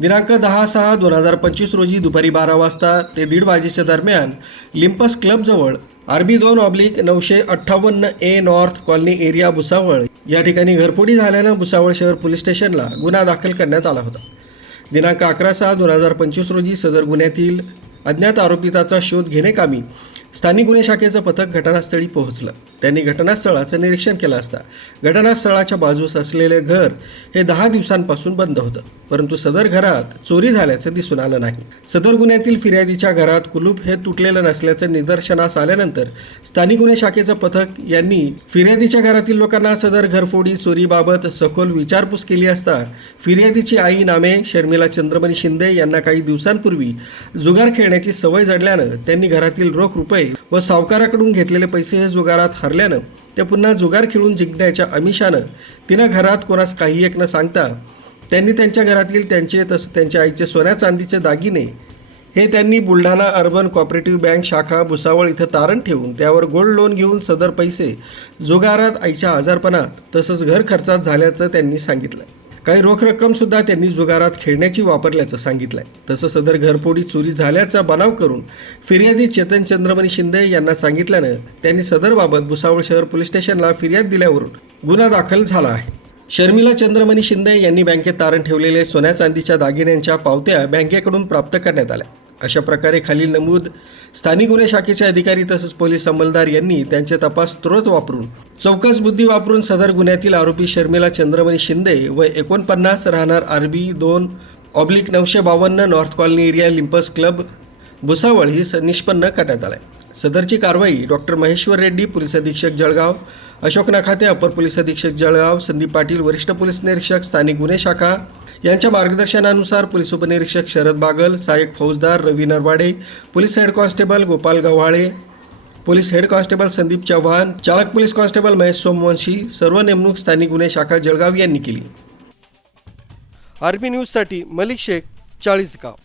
दिनांक दहा सहा दोन हजार पंचवीस रोजी दुपारी बारा वाजता ते दीड वाजेच्या दरम्यान लिम्पस क्लबजवळ आरबी दोन ऑब्लिक नऊशे अठ्ठावन्न A north colony area Bhusawal या ठिकाणी घरफोडी झाल्यानं भुसावळ शहर पोलीस स्टेशनला गुन्हा दाखल करण्यात आला होता दिनांक अकरा सहा दोन हजार पंचवीस रोजी सदर गुन्ह्यातील अज्ञात आरोपिताचा शोध घेणे कामी स्थानिक गुन्हे शाखेचं पथक घटनास्थळी पोहोचलं त्यांनी घटनास्थळाचं निरीक्षण केलं असता घटनास्थळाच्या बाजूस असलेले घर हे दहा दिवसांपासून बंद होतं परंतु सदर घरात चोरी झाल्याचं दिसून आलं नाही सदर गुन्ह्यातील फिर्यादीच्या घरात कुलूप हे तुटलेलं नसल्याचं निदर्शनास आल्यानंतर स्थानिक गुन्हे शाखेचं पथक यांनी फिर्यादीच्या घरातील लोकांना सदर घरफोडी चोरीबाबत सखोल विचारपूस केली असता फिर्यादीची आई नामे शर्मिला चंद्रमणी शिंदे यांना काही दिवसांपूर्वी जुगार खेळण्याची सवय जडल्यानं त्यांनी घरातील रोख रुपये व सावकाराकडून घेतलेले पैसे हे जुगारात हरल्यानं ते पुन्हा जुगार खेळून जिंकण्याच्या अमिषानं तिनं घरात कोणास काही एक न सांगता त्यांनी त्यांच्या घरातील त्यांचे तसं त्यांच्या आईचे सोन्या चांदीचे दागिने हे त्यांनी बुलढाणा अर्बन कॉपरेटिव्ह बँक शाखा भुसावळ इथं तारण ठेवून त्यावर गोल्ड लोन घेऊन सदर पैसे जुगारात आईच्या आजारपणात तसंच घर खर्चात झाल्याचं त्यांनी सांगितलं काही रोख सुद्धा त्यांनी जुगारात खेळण्याची वापरल्याचं सांगितलं आहे तसं सदर घरपोडी चोरी झाल्याचा बनाव करून फिर्यादी चेतन चंद्रमणी शिंदे यांना सांगितल्यानं त्यांनी सदरबाबत भुसावळ शहर पोलीस स्टेशनला फिर्याद दिल्यावरून गुन्हा दाखल झाला आहे शर्मिला चंद्रमणी शिंदे यांनी बँकेत तारण ठेवलेले सोन्या चांदीच्या दागिन्यांच्या पावत्या बँकेकडून प्राप्त करण्यात आल्या अशा प्रकारे खालील नमूद स्थानिक गुन्हे शाखेचे अधिकारी तसंच पोलीस अंमलदार यांनी त्यांचे तपास स्त्रोत वापरून चौकस बुद्धी वापरून सदर गुन्ह्यातील आरोपी शर्मिला चंद्रमणी शिंदे व एकोणपन्नास राहणार आरबी दोन ऑब्लिक नऊशे बावन्न नॉर्थ कॉलनी एरिया लिम्पस क्लब भुसावळ ही निष्पन्न करण्यात आलं आहे सदरची कारवाई डॉक्टर महेश्वर रेड्डी पोलीस अधीक्षक जळगाव अशोक नाखाते अपर पोलीस अधीक्षक जळगाव संदीप पाटील वरिष्ठ पोलीस निरीक्षक स्थानिक गुन्हे शाखा यांच्या मार्गदर्शनानुसार पोलीस उपनिरीक्षक शरद बागल सहाय्यक फौजदार Ravi Narwade police head constable Gopal Gavhale police head constable Sandeep Chavan चालक पोलीस कॉन्स्टेबल महेश सोमवंशी सर्व नेमणूक स्थानिक गुन्हे शाखा जळगाव यांनी केली आरबी साठी मलिक शेख गाव.